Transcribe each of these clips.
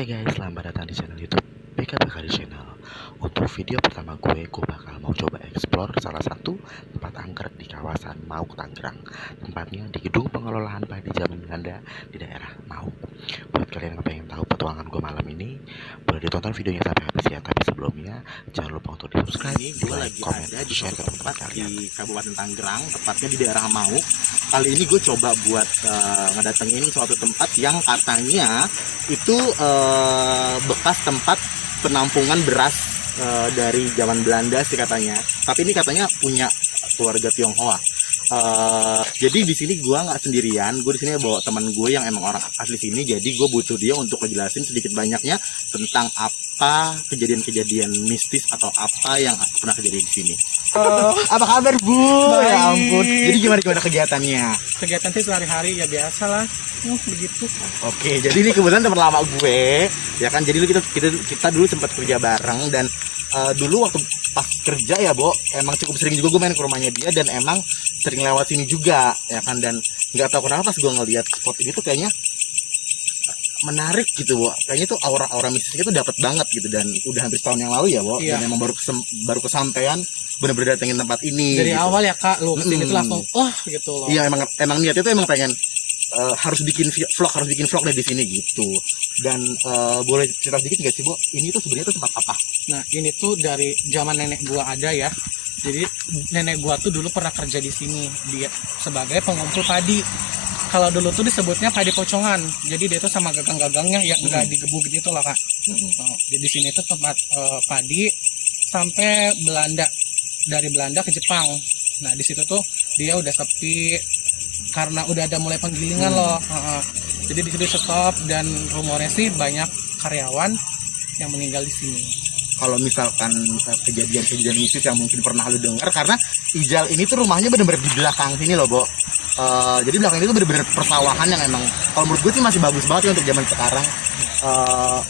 Oke guys, selamat datang di channel YouTube BK Bakari Channel. Untuk video pertama gue bakal mau coba explore salah satu tempat angker di kawasan Mauk, Tangerang. Tempatnya di Gedung Pengelolaan Padi Zaman Belanda di daerah Mauk. Buat kalian yang pengen tahu petualangan gue malam ini, boleh ditonton videonya sampai habis ya. Tapi sebelumnya jangan lupa untuk di subscribe, Gue like, lagi komen, ada di share ke tempat teman-teman kalian. di Kabupaten Tangerang, tepatnya di daerah Mauk. Kali ini gue coba buat ngedatengin suatu tempat yang katanya itu bekas tempat penampungan beras dari zaman Belanda sih katanya. Tapi ini katanya punya keluarga Tionghoa. Jadi di sini gue nggak sendirian, gue di sini bawa teman gue yang emang orang asli sini. Jadi gue butuh dia untuk ngejelasin sedikit banyaknya tentang apa kejadian-kejadian mistis atau apa yang pernah kejadian di sini. Apa kabar Bu? Baik. Ya ampun. Jadi gimana kegiatannya? Kegiatan sih sehari-hari ya biasa lah, begitu. Oke, jadi ini kebetulan teman lama gue, ya kan. Jadi kita dulu sempat kerja bareng dan dulu waktu pas kerja ya, Bo, emang cukup sering juga gue main ke rumahnya dia dan emang sering lewat sini juga, ya kan. Dan nggak tahu kenapa pas gue ngeliat spot ini tuh kayaknya menarik gitu, Bo. Kayaknya tuh aura mistisnya tuh dapat banget gitu, dan udah hampir setahun yang lalu ya, Bo. Iya. Dan emang baru kesampaian bener-bener datengin tempat ini. Dari gitu. awal ya Kak, lu kesini tuh langsung, gitu loh. Iya, emang niatnya tuh emang pengen harus bikin vlog deh di sini gitu. Dan boleh cerita sedikit nggak sih, Bu? Ini tuh sebenarnya tuh tempat apa? Nah ini tuh dari zaman nenek gua ada ya. Jadi nenek gua tuh dulu pernah kerja di sini, dia sebagai pengumpul padi. Kalau dulu tuh disebutnya padi pocongan. Jadi dia tuh sama gagang-gagangnya yang nggak digebuk gitu loh Kak. Jadi di sini tuh tempat padi sampai Belanda, dari Belanda ke Jepang. Nah di situ tuh dia udah sepi karena udah ada mulai penggilingan loh. Jadi di situ stop, dan rumornya sih banyak karyawan yang meninggal di sini. Kalau misalkan kejadian mistis yang mungkin pernah lu dengar, karena Ijal ini tuh rumahnya bener-bener di belakang sini loh, Bo. Jadi belakang itu bener-bener persawahan yang emang kalau menurut gue sih masih bagus banget ya untuk zaman sekarang.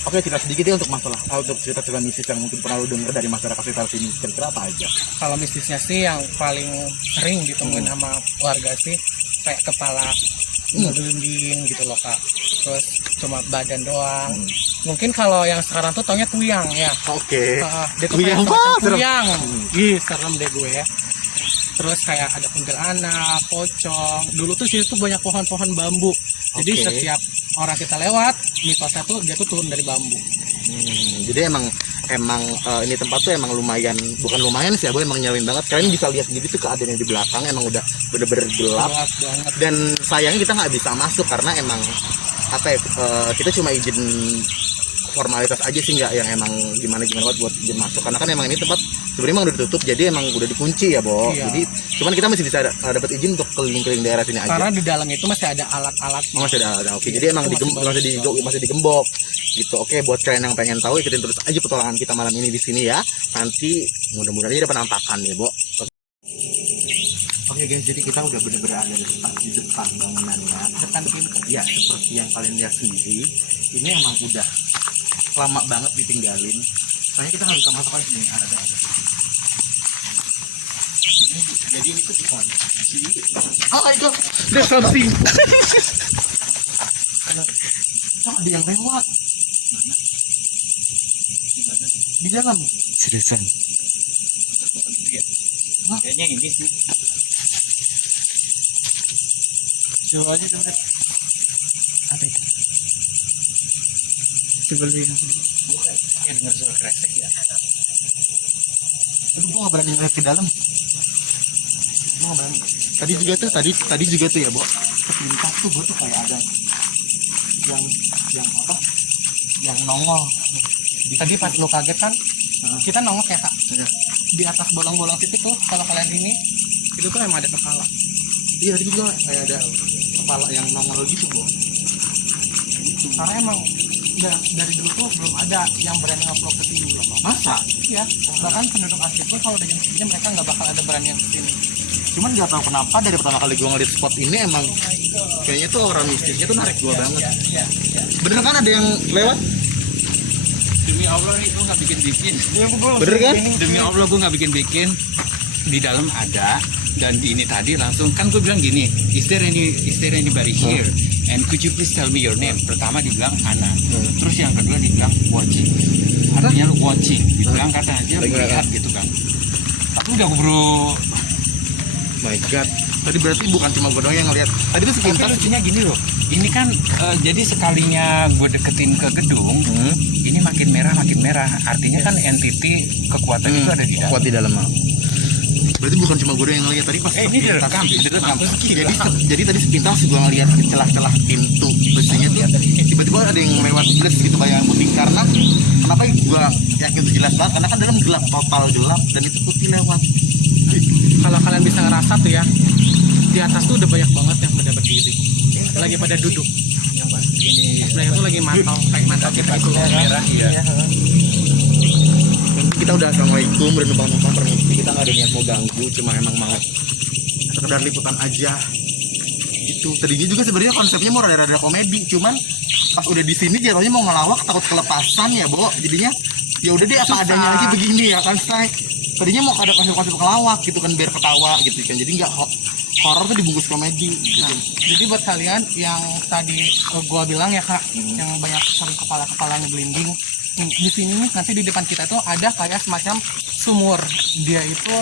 Oke, cerita sedikit ya untuk masalah untuk cerita mistis yang mungkin pernah lu dengar dari masyarakat sekitar sini. Kira-kira apa aja? Kalau mistisnya sih yang paling sering ditemuin sama warga sih kayak kepala ngegelinding gitu loh Kak. Terus cuma badan doang. Mungkin kalau yang sekarang tuh taunya tuyang ya. Oke. Dia tuh Tuyang kayak semacam banget. tuyang. Ih, serem deh gue ya. Terus kayak ada kuntilanak, pocong. Dulu tuh sini tuh banyak pohon-pohon bambu. Jadi Oke. setiap orang kita lewat, mitosnya tuh dia tuh turun dari bambu. Jadi emang ini tempat tuh emang lumayan, bukan lumayan sih, Bo, emang nyawin banget. Kalian bisa lihat sendiri tuh keadaannya di belakang emang udah bener-bener gelap. Gelap banget. Dan sayangnya kita nggak bisa masuk karena emang apa ya, kita cuma izin formalitas aja sih, nggak yang emang gimana buat izin masuk, karena kan emang ini tempat sebenarnya emang udah ditutup, jadi emang udah dikunci ya, Bo. Iya. Jadi cuman kita masih bisa dapat izin untuk keliling-keliling daerah sini aja. Karena di dalam itu masih ada alat-alat. Masih ada. Oke, jadi emang Itu masih digembok gitu. Oke, buat kalian yang pengen tahu, ikutin terus aja petualangan kita malam ini di sini ya. Nanti mudah-mudahan aja ada penampakan ya, Bo. Oke guys, jadi kita udah bener-bener ada di depan bangunannya, depan pintu. Ya, seperti yang kalian lihat sendiri, ini emang udah lama banget ditinggalin. Kayaknya kita nggak bisa masuk aja nih, ada. Jadi ini tuh dikunci. Oh my god, there's something. Ada yang lewat. Di dalam. Seriusan? Kayaknya ini sih. Coba aja coba. Apa itu? Coba lihat. Ya dengar suara kresek ya. Aduh, gue nggak berani ngeliat ke dalam. Gue nggak berani. Tadi juga tuh ya, Bo. Sepintas tuh gue tuh kayak ada yang apa? Yang nongol. Tadi pas lu kaget kan, kita nongok ya Kak. Iya. Di atas bolong-bolong situ tuh, kalau kalian ini, itu tuh emang ada kepala. Iya, tadi juga kayak ada kepala yang nongol gitu, Bo. Karena emang dari dulu tuh belum ada yang berani nge-vlog ke sini loh Pak. Masa? Iya, bahkan penduduk asli pun kalau udah jam segini mereka nggak bakal ada berani yang kesini. Cuman nggak tahu kenapa dari pertama kali gue ngeliat spot ini emang kayaknya tuh orang mistisnya tuh narik gue banget. Bener kan ada yang lewat? Demi Allah nih gue nggak bikin. Bener kan? Demi Allah gue nggak bikin. Di dalam ada, Dan ini tadi langsung kan gue bilang gini, is there anybody here? And could you please tell me your name? Pertama dibilang Ana. Terus yang kedua dibilang watching. Artinya lu watching. Dibilang katanya melihat gitu kan. Tapi udah bro. My God. Tadi berarti bukan cuma gue doang yang ngeliat. Tadi tuh Tapi sepintas. lucunya gini loh. Ini kan jadi sekalinya gue deketin ke gedung, ini makin merah. Artinya kan entity kekuatan itu ada di dalam. Kuat di dalam. Berarti bukan cuma gue doang yang ngeliat tadi pas Ini direkam. Jadi tadi sepintas gue ngeliat ke celah-celah pintu besinya tuh tiba-tiba ada yang lewat jelas gitu kayak putih. Karena kenapa gue yakin itu jelas banget? Karena kan dalam gelap, total gelap, dan itu putih lewat. Kalau kalian bisa ngerasa tuh ya, di atas tuh udah banyak banget yang pada berdiri, lagi pada duduk. Nah itu lagi mantau, kayak mantau kita itu Merah ya. Kita udah assalamualaikum dan numpang permisi. Kita nggak ada niat mau ganggu, cuma emang mau sekedar liputan aja. Itu tadinya juga sebenarnya konsepnya mau rada-rada komedi, cuman pas udah di sini jatuhnya mau ngelawak takut kelepasan ya, Bo. Jadinya ya udah deh apa adanya aja begini ya kan, say. Tadinya mau ada konsep-konsep ngelawak gitu kan biar ketawa gitu kan. Jadi nggak horor tuh dibungkus komedi gitu. Nah, jadi buat kalian yang tadi gua bilang ya kak, yang banyak sekali kepala-kepalanya gelinding, di sini nih nanti di depan kita tuh ada kayak semacam sumur. Dia itu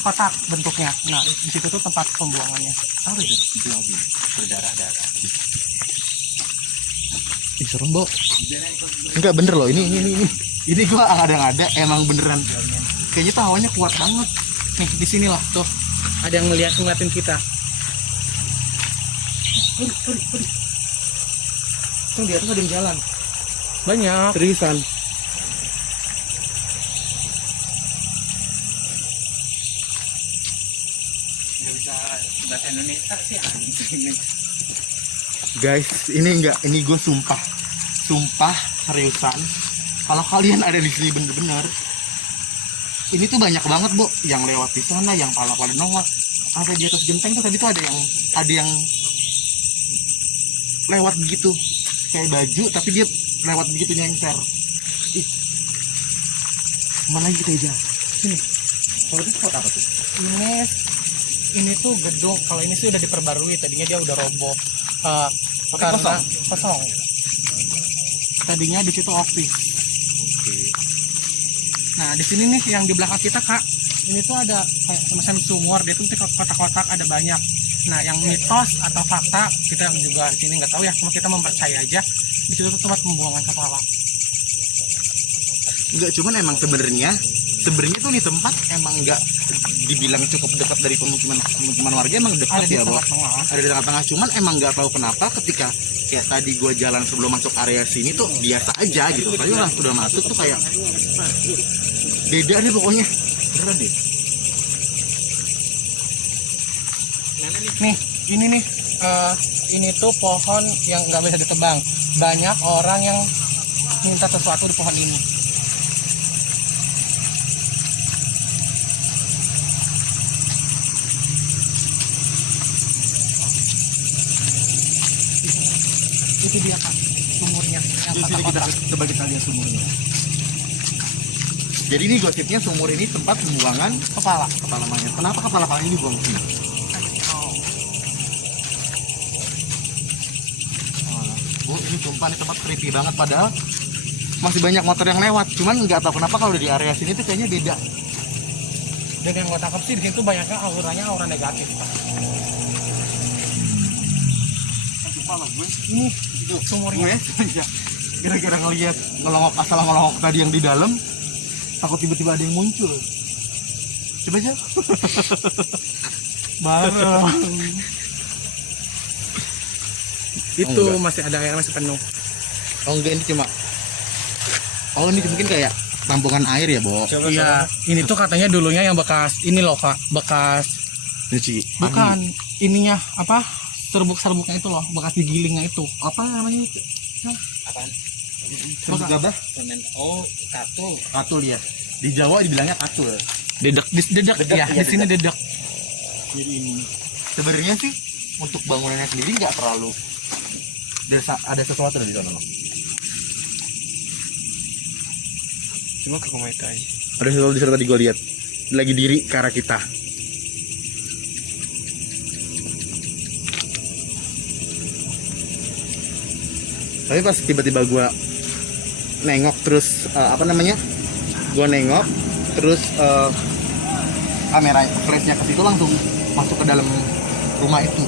kotak bentuknya. Nah di situ tuh tempat pembuangannya. Apa itu? Berdarah-darah. Ih, serem, Bo. Enggak bener loh, ini gua ada emang beneran. Kayaknya tuh hawanya kuat banget. Nih di sini loh tuh ada yang ngeliatin kita. Tuh di atas ada yang jalan. Banyak. Seriusan. Nggak bisa bahasa Indonesia sih anjing. Guys, ini gue sumpah seriusan. Kalau kalian ada di sini bener-bener, ini tuh banyak banget, Bo, yang lewat di sana, yang pada nongol. Ada di atas genteng tuh tadi tuh ada yang lewat begitu, kayak baju tapi dia lewat begitu nyengker. Ih, mana kita aja? Sini. Kalau itu spot apa tuh? Ini tuh gedung, kalau ini sih udah diperbarui, tadinya dia udah roboh. Tapi Karena kosong. Tadinya di situ office. Nah di sini nih yang di belakang kita kak, ini tuh ada kayak semacam sumur, dia tuh kotak-kotak ada banyak. Nah yang mitos atau fakta kita juga di sini nggak tahu ya, cuma kita mempercaya aja. Di situ tuh tempat pembuangan kepala. Enggak, cuman emang sebenarnya tuh nih tempat emang enggak dibilang cukup dekat dari pemukiman warga, emang dekat Ada di ya, Bo. tengah-tengah. Ada di tengah-tengah, cuman emang nggak tahu kenapa ketika kayak tadi gua jalan sebelum masuk area sini tuh biasa aja gitu. Tapi lah udah masuk tuh kayak beda nih pokoknya. Beneran deh. Nih ini nih ini tuh pohon yang nggak bisa ditebang. Banyak orang yang minta sesuatu di pohon ini. Itu dia kak sumurnya yang Terus ini kotak-kotak. coba kita lihat sumurnya. Jadi ini gosipnya sumur ini tempat pembuangan Kepala. kepala mayat. Kenapa kepala mayat dibuang sini? Bu, ini sumpah nih tempat creepy banget, padahal masih banyak motor yang lewat. Cuman nggak tahu kenapa kalau udah di area sini tuh kayaknya beda. Dan yang gue tangkap sih di situ banyaknya auranya aura negatif. Kepala gue Ini sumurnya. gue gara-gara ngeliat ngelongok tadi yang di dalam, takut tiba-tiba ada yang muncul. Coba aja. Bareng. Itu enggak. masih ada air, masih penuh. Oh enggak, ini cuma ini mungkin kayak tampungan air ya, Bo. Iya, ini tuh katanya dulunya yang bekas ini loh kak, bekas Nyuci. bukan ininya apa serbuk-serbuknya itu loh, bekas digilingnya itu. Apa namanya? Apaan? Serbuk gabah? Semen. Oh, katul. Katul ya. Di Jawa dibilangnya katul. Dedek, dedek, ya, iya, di sini dedek. Jadi ini sebenarnya sih untuk bangunannya sendiri nggak terlalu ada sesuatu di sana. Coba ke rumah itu aja. Ada sesuatu di sana tadi gue lihat lagi diri ke arah kita. Tapi pas tiba-tiba gue nengok terus gue nengok terus kamera flashnya ke situ langsung masuk ke dalam rumah itu.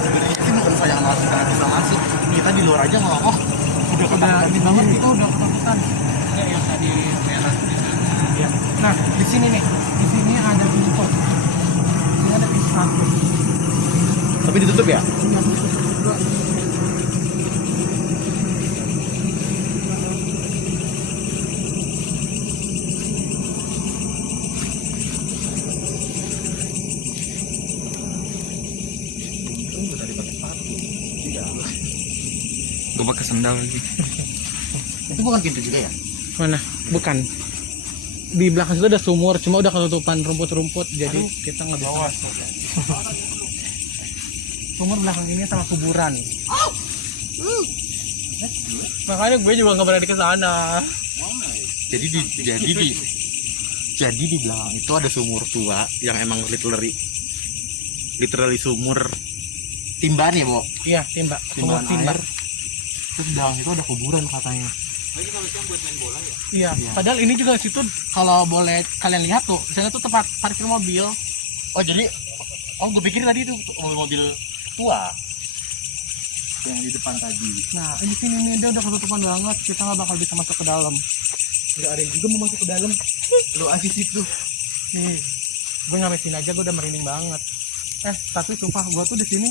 Sebenarnya sih bukan saya ngasih karena bisa masuk, kita di luar aja ngelok, udah ketakutan Di banget kita udah ketakutan. Ya yang tadi merah di sana. Ya. Nah di sini nih, di sini ada pintu. Ini ada pintu satu. tapi ditutup ya. Yang ditutup juga. Gue pakai sendal lagi. Itu bukan pintu juga ya? Mana? Bukan. Di belakang situ ada sumur, cuma udah ketutupan rumput-rumput, jadi kita nggak bisa masuk. Sumur belakang ini sama kuburan. Makanya gue juga nggak berani ke sana. Jadi di belakang itu ada sumur tua yang emang literally sumur timban ya, Bo? Iya, timba. Sumur timba. Air. Terus di belakang itu ada kuburan katanya. Iya. Padahal ini juga situ kalau boleh kalian lihat tuh, di sana tuh tempat parkir mobil. Oh, jadi gue pikir tadi itu mobil tua yang di depan tadi. Nah, di sini nih dia udah ketutupan banget, kita nggak bakal bisa masuk ke dalam. Nggak ada yang juga mau masuk ke dalam. Lu aja situ. Nih, gue nyampe sini aja gue udah merinding banget. Tapi sumpah gue tuh di sini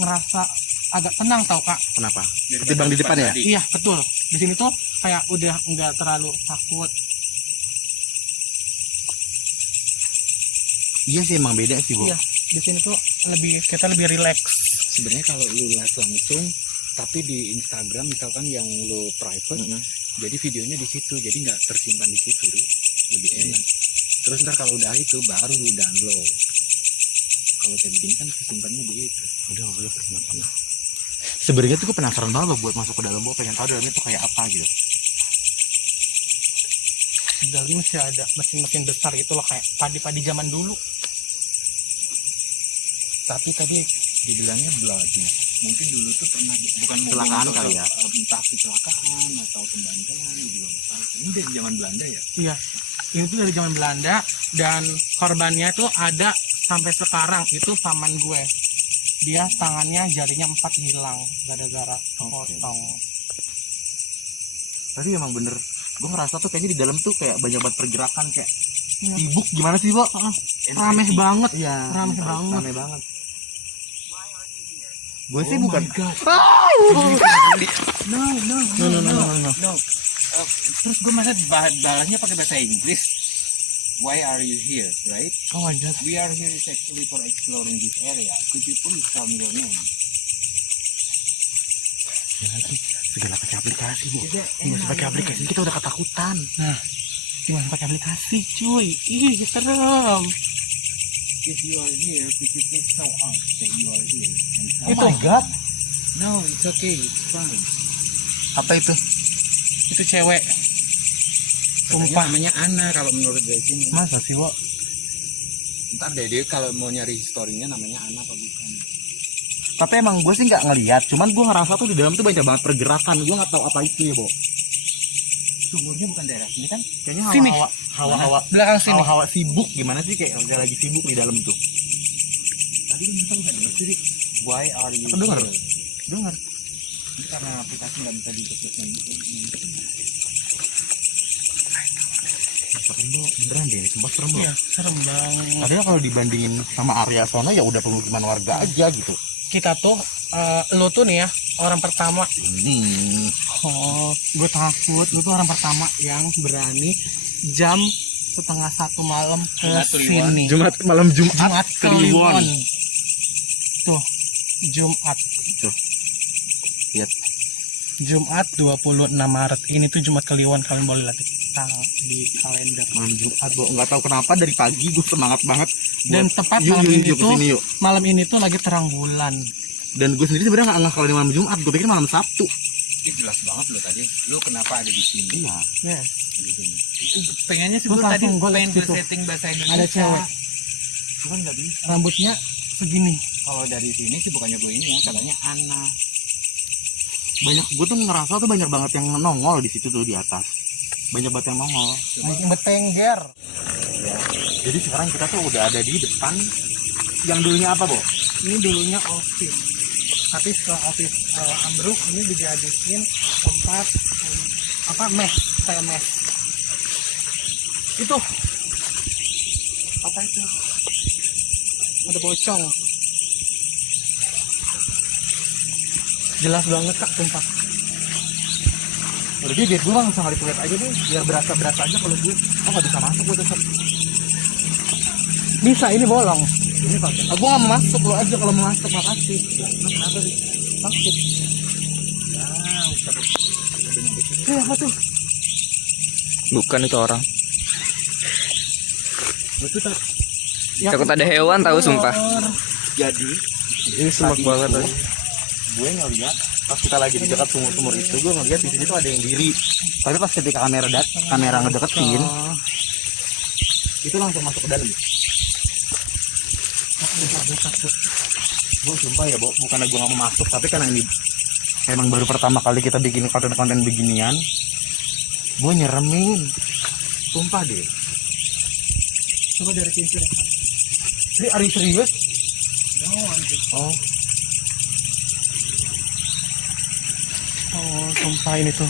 ngerasa agak tenang tau kak. Kenapa? Ketimbang di depan ya? Iya betul. Di sini tuh kayak udah nggak terlalu takut. Iya sih, emang beda sih, Bu. Iya, di sini tuh kita lebih rileks. Sebenarnya kalau lu lihat langsung, tapi di Instagram misalkan yang lu private, jadi videonya di situ, jadi nggak tersimpan di situ, lebih enak. Terus ntar kalau udah itu baru lu download. Kalau kayak begini kan kesimpannya di itu. Udah pernah. Sebenarnya tuh gue penasaran banget loh buat masuk ke dalam, gue pengen tahu dalamnya tuh kayak apa gitu. Di dalam masih ada mesin-mesin besar itu loh, kayak padi-padi zaman dulu. Tapi tadi dibilangnya bloody. Mungkin dulu tuh pernah bukan Kecelakaan kali ya? Entah kecelakaan atau pembantaian juga nggak tahu. Ini dari zaman Belanda ya? Iya, ini tuh dari zaman Belanda dan korbannya tuh ada sampai sekarang. Itu paman gue, dia tangannya jarinya 4 hilang gara-gara kepotong. Tapi emang bener, gue ngerasa tuh kayaknya di dalam tuh kayak banyak banget pergerakan, kayak sibuk gimana sih, Bo? Rameh banget. Iya, Rame banget. rame banget. Gue sih bukan. No. Terus gue masa balasnya pakai bahasa Inggris. Why are you here, right? Oh my god. We are here is actually for exploring this area. Could you please tell me your name? Ya lagi, segala pakai aplikasi, Bu. Nggak usah pakai aplikasi, kita udah ketakutan. Nah, gimana pakai aplikasi, cuy? Ih, serem. If you are here, could you please tell us that you are here? And tell Itu. my God. No, it's okay, it's fine. Apa itu? Itu cewek. Katanya Sumpah. namanya Ana kalau menurut dari sini. Masa sih, Bo? Ntar deh dia kalau mau nyari historinya namanya Ana apa bukan? Tapi emang gue sih nggak ngelihat, cuman gue ngerasa tuh di dalam tuh banyak banget pergerakan. Gue nggak tahu apa itu ya, Bo. Sumurnya bukan daerah sini kan? Kayaknya Sini. hawa-hawa Belakang sini. hawa-hawa sibuk gimana sih, kayak udah lagi sibuk di dalam tuh. Tadi kan kita udah denger sih. Why are you Aku denger. here? Dengar. Ini karena aplikasi nggak bisa diketikkan gitu. Serem, Bo. Beneran deh, sempat serem, Bo. Iya, serem banget. Padahal kalau dibandingin sama area sono ya udah pemukiman warga aja gitu. Kita tuh, lo tuh nih ya, orang pertama. Oh, gue takut. Lu tuh orang pertama yang berani jam 12:30 malam ke Jumat Kliwon. sini. Malam Jumat Jumat Kliwon. Kliwon. Tuh, Jumat. Tuh. Lihat. Jumat 26 Maret. Ini tuh Jumat Kliwon, kalian boleh lihat di kalender. Malam Jumat, Bo. Nggak tahu kenapa dari pagi gue semangat banget. Dan buat, tepat yuk, malam yuk, ini yuk, tuh, kesini, yuk. malam ini tuh lagi terang bulan. Dan gue sendiri sebenarnya nggak kalau di malam Jumat, gue pikir malam Sabtu. Ini jelas banget lo tadi. Lo kenapa ada di sini? Iya. Yes. Pengennya sih Terus gue tadi langsung gua pengen liat situ. bersetting bahasa Indonesia. Ada cewek. Cuman nggak bisa. Rambutnya segini. Kalau dari sini sih bukannya gue ini ya, katanya Ana. Banyak, gue tuh ngerasa tuh banyak banget yang nongol di situ tuh di atas. Banyak banget yang nongol. Bikin betengger. Ya. Jadi sekarang kita tuh udah ada di depan yang dulunya apa, Bo? Ini dulunya office. Tapi setelah office ambruk, ini dijadiin tempat apa mes, kayak mes. Itu apa itu? Ada pocong. Jelas banget kak, sumpah. Udah biar gue langsung kali lihat aja deh, biar berasa aja kalau gue. Oh nggak bisa masuk gue tetap. Bisa, ini bolong. Ini pakai. Gue nggak mau masuk, lo aja kalau mau masuk makasih. Kenapa sih? Masuk. Ya, apa tuh? Bukan itu orang. Betul tak? Takut ada hewan tahu sumpah. Jadi Ini semak tadi banget itu, aja. gue ngeliat pas kita lagi di dekat sumur-sumur itu, gue ngeliat di sini tuh ada yang diri. Tapi pas ketika kamera ngedeketin, itu langsung masuk ke dalam. Gue sumpah ya, Bo, bukannya gue gak mau masuk, tapi karena ini emang baru pertama kali kita bikin konten-konten beginian, gue nyeremin. Sumpah deh. Coba dari sini. Ini Ari serius? Oh, Oh, sumpah ini tuh.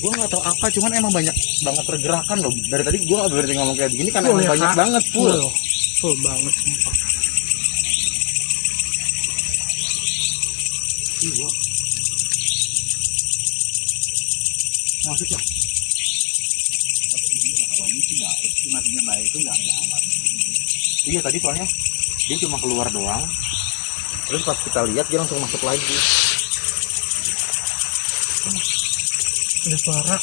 gue nggak tahu apa, cuman emang banyak banget pergerakan loh. Dari tadi gue nggak berhenti ngomong kayak begini karena Full emang ya, banyak Kak? banget full. Full banget sumpah. Iya. Masuk ya. Awalnya sih baik, matinya baik itu nggak ada aman. Iya tadi soalnya dia cuma keluar doang. Terus pas kita lihat dia langsung masuk lagi. Ada suara.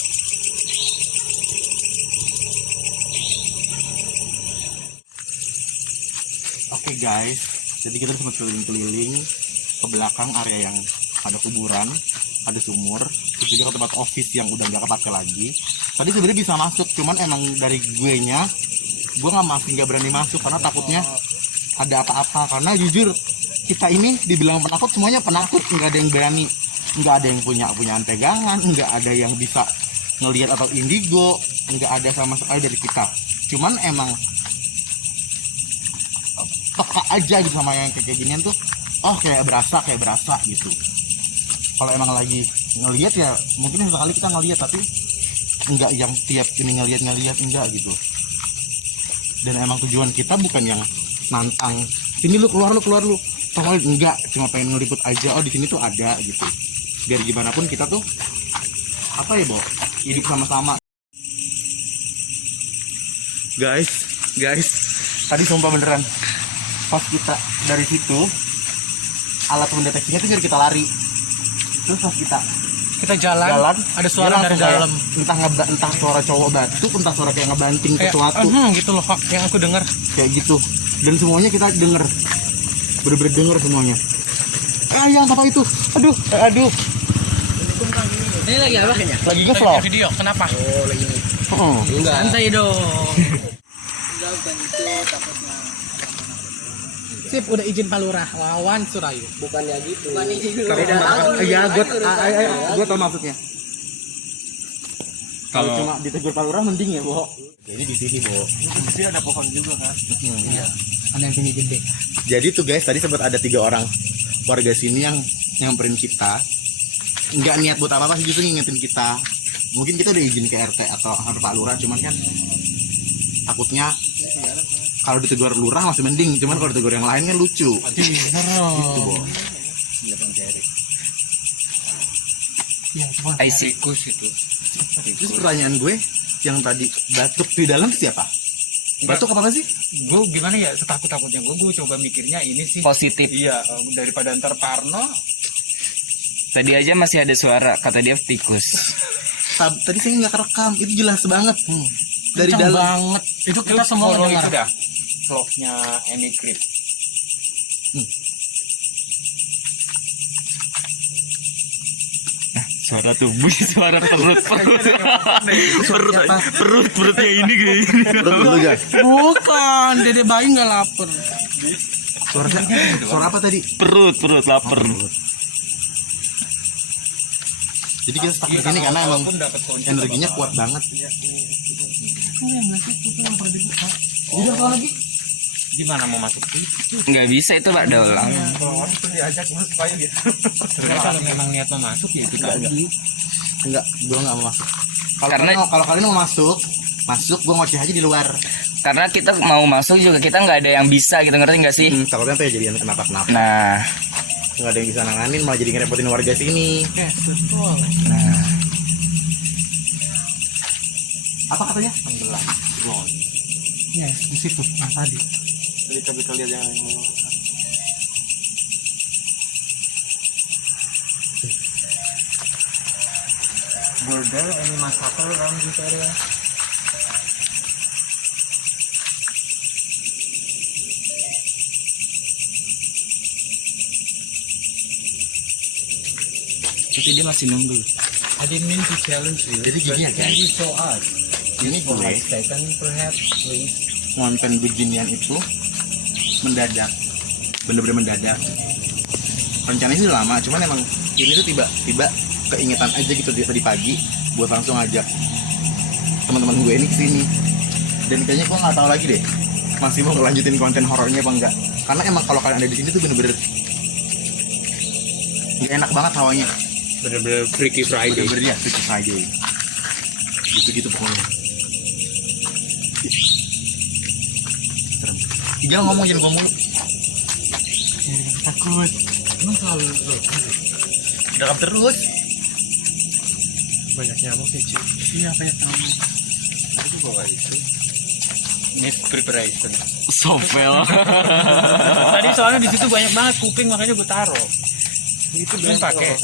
Oke guys, jadi kita sempat keliling-keliling ke belakang area yang ada kuburan, ada sumur, terus juga ke tempat office yang udah nggak kepake lagi. Tadi sebenarnya bisa masuk, cuman emang dari gue nggak berani masuk karena takutnya ada apa-apa. Karena jujur kita ini dibilang penakut, semuanya penakut, nggak ada yang berani, nggak ada yang punya pegangan, nggak ada yang bisa ngelihat atau indigo, nggak ada sama sekali dari kita. Cuman emang peka aja gitu sama yang kayak ginian tuh, oh kayak berasa gitu. Kalau emang lagi ngelihat ya mungkin sekali kita ngelihat, tapi enggak yang tiap ini ngelihat enggak gitu. Dan emang tujuan kita bukan yang nantang sini lu keluar lu tolong, enggak, cuma pengen ngeliput aja, oh di sini tuh ada gitu. Biar gimana pun kita tuh apa ya, Bo, hidup sama-sama. Guys, tadi sumpah beneran pas kita dari situ alat pendeteksinya tuh jadi kita lari. Terus pas kita jalan, ada suara dia dari langsung dalam. kayak entah suara cowok batuk, entah suara kayak ngebanting Kayak, sesuatu gitu loh Kak, yang aku dengar. kayak gitu. Dan semuanya kita denger, bener-bener denger semuanya. Yang apa itu? Aduh. Ini lagi apa? Lagi nge-vlog. Video, kenapa? Oh, Santai dong. Sip, udah izin Pak Lurah, Wawan Surayu. Bukannya gitu. iya, gue tau maksudnya. Kalau cuma ditegur Pak Lurah mending ya, Bo. Jadi di sini, Bo. Di sini ada pohon juga kan? Iya. Ada yang tinggi gede. Jadi tuh guys, tadi sempat ada 3 orang warga sini yang nyamperin kita. Nggak niat buat apa-apa sih, justru ngingetin kita. Mungkin kita udah izin ke RT atau Pak Lurah, cuman kan takutnya kalau ditegur lurah masih mending, cuman kalau ditegur yang lain kan lucu. Gitu, Bo. Tikus itu. Terus pertanyaan gue, yang tadi batuk di dalam siapa? Batuk apa sih? Gue gimana ya, setakut-takutnya gue coba mikirnya ini sih Positif. iya, daripada ntar Parno. Tadi aja masih ada suara, kata dia tikus. Tadi saya nggak kerekam, itu jelas banget. Dari Kencang dalam. banget. Itu kita semua follow mendengar. itu dah vlognya Any Clip. Suara tubuh, suara perutnya ini kayak gini. Dulu guys. Bukan, Dede bayi nggak lapar. Suara apa tadi? Perut lapar. Jadi kita stuck di sini karena emang energinya kuat banget. Udah kalau lagi. Gimana mau masuk? Nggak bisa itu Pak Daulang. Kalau memang niat mau masuk ya kita pergi. Enggak, gua nggak mau masuk. Kalau kalian mau masuk, gua ngoceh aja di luar. Karena kita mau masuk juga kita nggak ada yang bisa, kita ngerti nggak sih? Takutnya sampai jadi kenapa. Nah, Nggak ada yang bisa nanganin, malah jadi ngerepotin warga sini. Betul. Apa katanya? Ya, di situ yang tadi. Kita lihat yang Border any massacre around this area? itu dia masih nunggu. I didn't mean to challenge you. Jadi gini ya, Can guys. you show us? Ini For gue a second perhaps, please. konten beginian itu mendadak, bener-bener mendadak. Rencananya sih lama, cuman emang ini tuh tiba-tiba keingetan aja gitu tadi pagi, buat langsung ajak teman-teman gue ini kesini. Dan kayaknya gue nggak tahu lagi deh, masih mau ngelanjutin konten horornya apa enggak. Karena emang kalau kalian ada di sini tuh bener-bener nggak enak banget hawanya. Bener-bener Freaky Friday. Bener-bener ya, Freaky Friday. Gitu-gitu pokoknya. Jangan ngomong, jangan ngomong. Takut. Emang selalu Dekap terus. Banyak nyamuk sih, Ci. Iya, banyak nyamuk. itu bawa itu. Miss preparation. Sovel. Tadi soalnya di situ banyak banget kuping, makanya gue taruh. Itu belum pakai.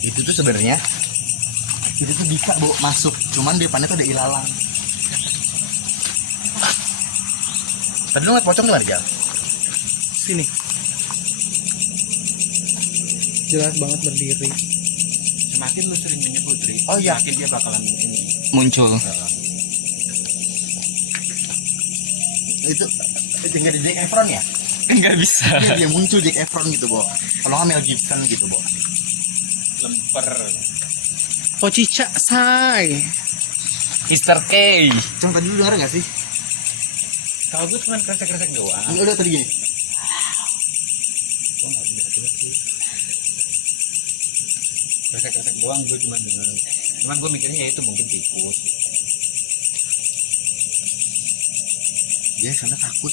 Itu tuh sebenarnya itu tuh bisa masuk, cuman depannya tuh ada ilalang. Tadi lu ngeliat pocong di mana, Jal? Sini. Jelas banget berdiri. Semakin lu sering menyebut Ri, Oh iya. semakin dia bakalan ini. Muncul. Itu tinggal di Zac Efron ya? Nggak bisa. Dia muncul Zac Efron gitu, Bo. Kalau nggak Mel Gibson gitu, Bo. Lemper. Pocica say. Mr. K. Cuma tadi lu denger nggak sih? Kalau gue cuma kresek-kresek doang. Ini udah tadi gini. Gue nggak bisa terus sih. Kresek-kresek doang gue cuma denger. Cuman gue mikirnya ya itu mungkin tikus. Dia sana takut.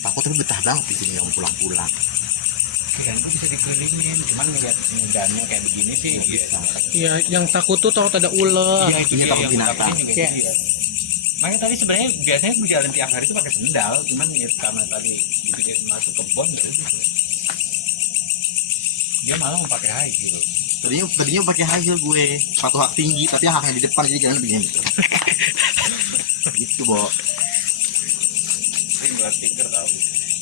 Takut tapi betah banget di sini om pulang-pulang. Kirain gue bisa dikelilingin, cuman ngeliat medannya kayak begini sih bisa. Iya, yang takut tuh takut ada ular. Iya itu ini dia takut yang binatang. takutin juga Iya. dia. Makanya tadi sebenarnya biasanya gue jalan tiap hari itu pakai sendal, cuman ya karena tadi dibikin masuk kebon ya udah. Dia malah mau pakai high heel. Tadinya pakai high heel gue, sepatu hak tinggi, tapi haknya di depan jadi jalan begini. Gitu, Bo. Ini buat stiker tau.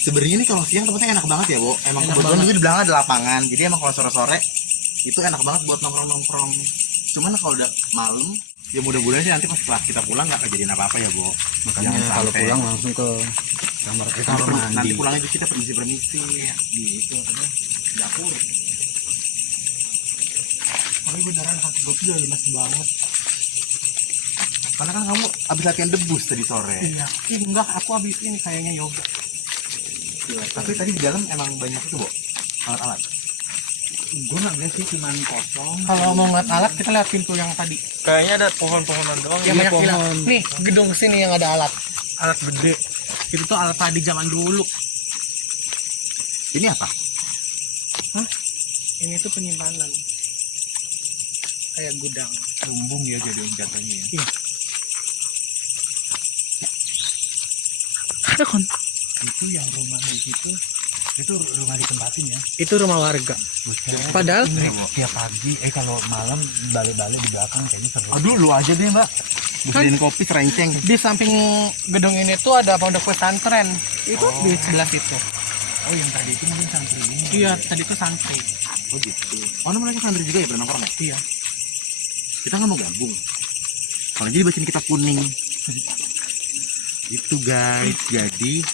Sebenarnya ini kalau siang tempatnya enak banget ya, Bo. Emang Enak kebetulan banget. juga di belakang ada lapangan. Jadi emang kalau sore-sore itu enak banget buat nongkrong-nongkrong. Cuman kalau udah malam, ya mudah-mudahan sih nanti pas setelah kita pulang nggak kejadian apa-apa ya, Bo. Jangan kalau sampai. pulang langsung ke kamar kita Nanti, mandi. nanti pulangnya juga kita permisi-permisi di itu apa dapur. Tapi beneran kaki gue tuh udah lemas banget. Karena kan kamu abis latihan debus tadi sore. Iya. Enggak, aku habis ini kayaknya yoga. Tapi tadi di dalam emang banyak itu, Bo. Alat-alat. Gue nggak lihat sih cuman kosong. Kalau mau ngeliat alat, kita lihat pintu yang tadi. Kayaknya ada pohon-pohonan doang. Yang Iya, banyak bilang. pohon. Nih, gedung sini yang ada alat. Alat gede. Itu tuh alat tadi zaman dulu. Ini apa? Ini tuh penyimpanan. Kayak gudang. Lumbung ya jadi jatuhnya ya. Ada kon. Itu yang rumah di situ. Itu rumah ditempatin ya. Itu rumah warga. Padahal Tiap pagi, kalau malam balik-balik di belakang kayaknya seru. Aduh, lu aja deh, Mbak. Beliin kopi serenceng. Di samping gedung ini tuh ada pondok pesantren. Itu di sebelah situ. Oh yang tadi itu mungkin santri ini. Iya, tadi tuh santri. Oh gitu. Oh mereka santri juga ya berenang Iya. Kita nggak mau gabung. Kalau jadi bacain kitab kuning. Gitu guys. Jadi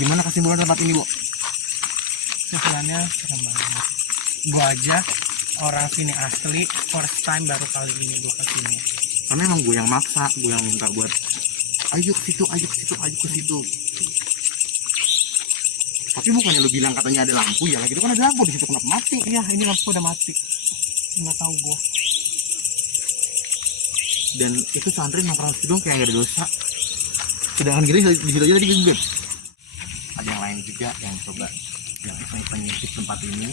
gimana kesimpulan tempat ini, Bu? Kesimpulannya serem banget. Gua aja orang sini asli, first time baru kali ini gua kesini. Karena emang gue yang maksa, gue yang minta buat ayo ke situ, ayo ke situ, ayo ke situ. Tapi bukannya lu bilang katanya ada lampu ya, gitu kan ada lampu di situ, kenapa mati? Iya, ini lampu udah mati. Nggak tahu gua. Dan itu santri nongkrong situ dong kayak gak ada dosa. Sedangkan gini di situ aja tadi gue. Ada yang lain juga yang coba yang penyisip tempat ini,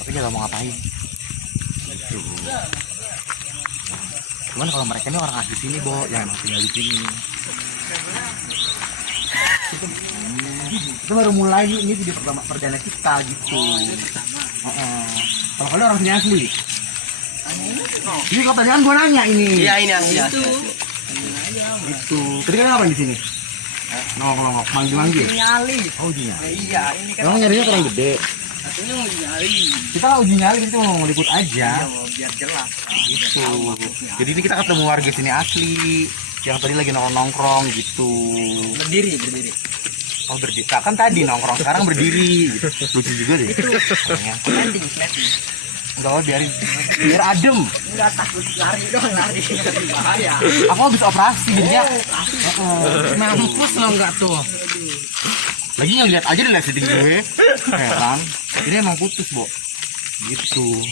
tapi dia gak mau ngapain. Gitu. Cuman kalau mereka ini orang asli sini, Bo, yang emang tinggal di sini. Kita baru mulai nih, ini video pertama perdana kita gitu. Kalau kalian orang sini asli. Ini kalau tadi kan gue nanya ini. Iya ini asli. Itu. Tadi kan apa di sini? Nongol, manggil. Nyali. Oh, uji nyali. Iya ini kan. Emang nyarinya kurang gede. Katanya mau nyali. Kita nggak uji nyali, kita mau ngeliput aja. Mau biar jelas. Gitu. Jadi ini kita ketemu warga sini asli yang tadi lagi nongkrong gitu. Berdiri. Oh berdiri. Nah, kan tadi nongkrong, sekarang berdiri. Gitu. Lucu juga deh. Ya. Planting. Enggak apa biar adem. Enggak takut lari dong lari. Bahaya. Aku habis operasi jadinya. Mampus lo nggak tuh. Lagi ngeliat aja di live setting gue. Heran. Ini emang putus, Bo. Gitu.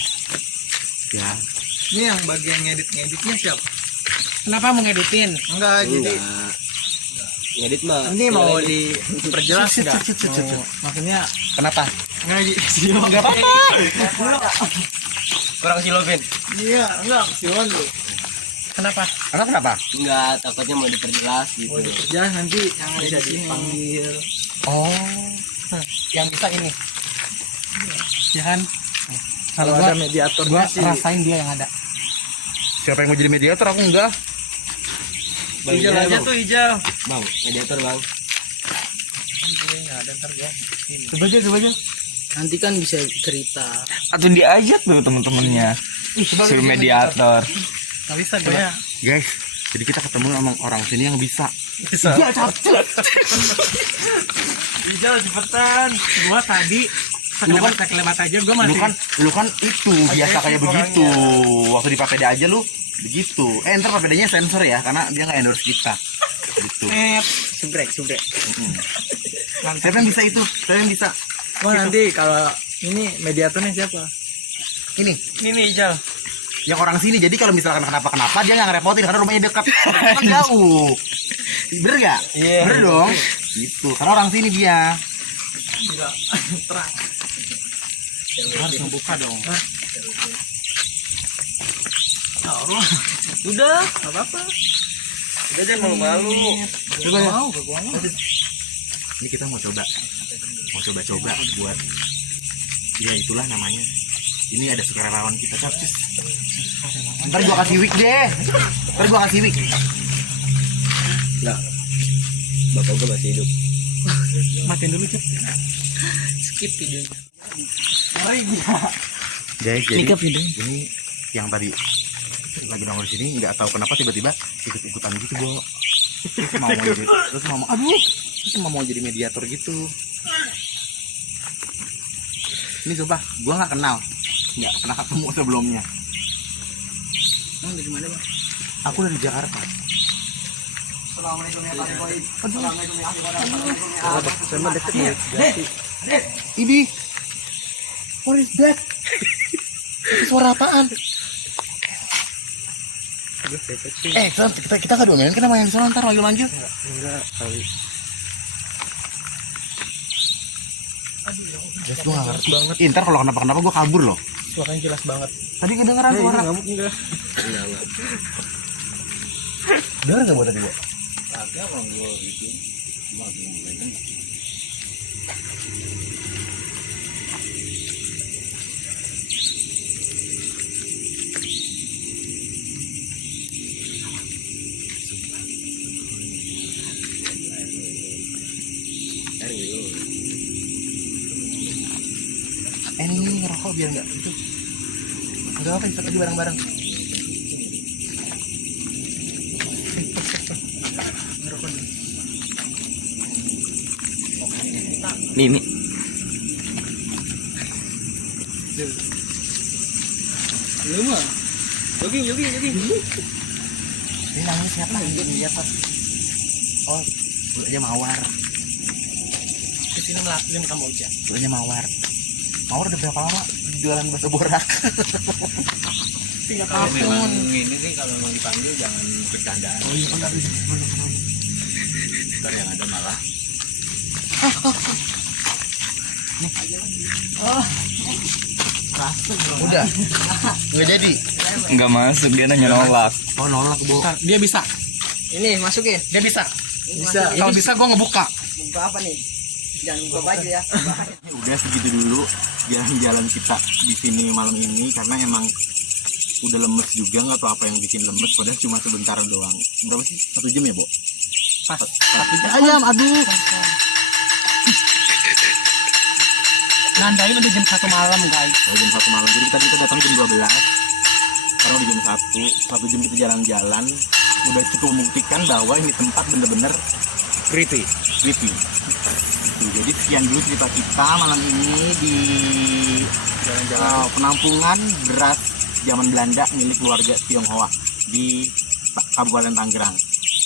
Ya. Ini yang bagian ngeditnya siapa? Kenapa mau ngeditin? Enggak jadi. Ngedit mah. Ini mau diperjelas enggak? Maksudnya Kenapa? enggak Enggak apa-apa. kurang silogen. Iya, enggak silogen lu. Kenapa? Kenapa? Enggak, takutnya mau diperjelas gitu. Mau diperjelas nanti yang ada di dipanggil. Oh, yang bisa ini. Ya kan? Kalau gua- ada mediatornya Gua sih. rasain dia yang ada. Siapa yang mau jadi mediator? Aku enggak. Hijau aja tuh hijau. Bang, mediator bang. Nggak ada ntar gua. Coba aja. Nanti kan bisa cerita. Atau diajak dulu temen-temennya suruh mediator. Nggak bisa gue ya. Guys, jadi kita ketemu sama orang sini yang bisa. Bisa. Ya, capcus. Hijau cepetan. Gua tadi sekelebat aja gua masih. Lu kan itu biasa kayak begitu. Waktu di Papeda aja lu begitu. Ntar Papedanya sensor ya, karena dia nggak endorse kita. Gitu. Subrek. Siapa yang bisa itu? Siapa yang bisa? Wah nanti kalau ini mediatornya siapa? Ini Ini hijau. yang orang sini. Jadi kalau misalkan kenapa dia nggak ngerepotin karena rumahnya dekat. Kan jauh. Bener gak? Iya. Bener dong. Gitu. Karena orang sini dia. Terang. Harus ngebuka dong. Udah, nggak apa-apa. Udah deh malu-malu. Coba ya. Mau, gua mau. Ini kita mau coba buat. Ya itulah namanya. Ini ada sukarelawan kita, capcus. Ntar gua kasih wig deh. Enggak. Bapak gue masih hidup. Matiin dulu, Cep. Skip videonya. Guys, jadi video. ini yang tadi lagi nongol di sini nggak tahu kenapa tiba-tiba ikut-ikutan gitu, Bo. Terus mau jadi mediator gitu. Ini coba, gua nggak kenal, nggak pernah ketemu sebelumnya. Emang dari mana bang? Aku dari Jakarta. Sama deket ya. Ibi, what is that? Itu suara apaan? Kita nggak domain, kita main di sana ntar ayo lanjut. Enggak kali. Guys, gue nggak ngerti banget. Ntar kalau kenapa gue kabur loh. Suaranya jelas banget. Tadi kedengeran suara. Enggak. Dengar nggak buat tadi, Bu? Ada bang gue itu. biar nggak itu. Nggak apa, kita aja bareng-bareng. Nih. Lu mah. Jogging. Ini namanya siapa? Lihat Pak. Oh, bulanya Mawar. Kesini ngelakuin kamu aja. Bulanya Mawar. Mawar udah berapa lama jualan bakso borak? 3 Memang tahun. ini sih kalau mau dipanggil jangan bercandaan. Oh iya, Ntar yang ada malah udah. Nggak jadi. Nggak masuk, dia nanya nolak. Oh, nolak, Bu. Bentar, dia bisa. Ini masukin. Dia bisa. Bisa. Kalau bisa gue ngebuka. Buka apa nih? Jangan buka baju ya. Udah segitu dulu jalan-jalan kita di sini malam ini, karena emang udah lemes juga, nggak tahu apa yang bikin lemes, padahal cuma sebentar doang. Berapa sih? 1 jam ya, Bo? Pas. Ayam, aduh. Nandain udah jam 1 malam guys. Oh, jam 1 malam. Jadi tadi kita datang jam 12. Sekarang udah jam 1 jam kita jalan-jalan. Udah cukup membuktikan bahwa ini tempat bener-bener Creepy. creepy. Jadi sekian dulu cerita kita malam ini di penampungan beras zaman Belanda milik keluarga Tionghoa di Kabupaten Tangerang.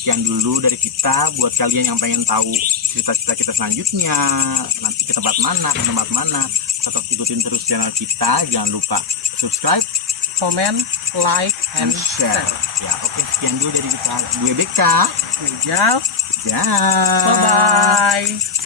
Sekian dulu dari kita. Buat kalian yang pengen tahu cerita-cerita kita selanjutnya, nanti ke tempat mana, tetap ikutin terus channel kita. Jangan lupa subscribe, Comment, like, and and share. share. Ya, oke, sekian dulu dari kita. Gue BK. Rijal. Ya. Bye-bye.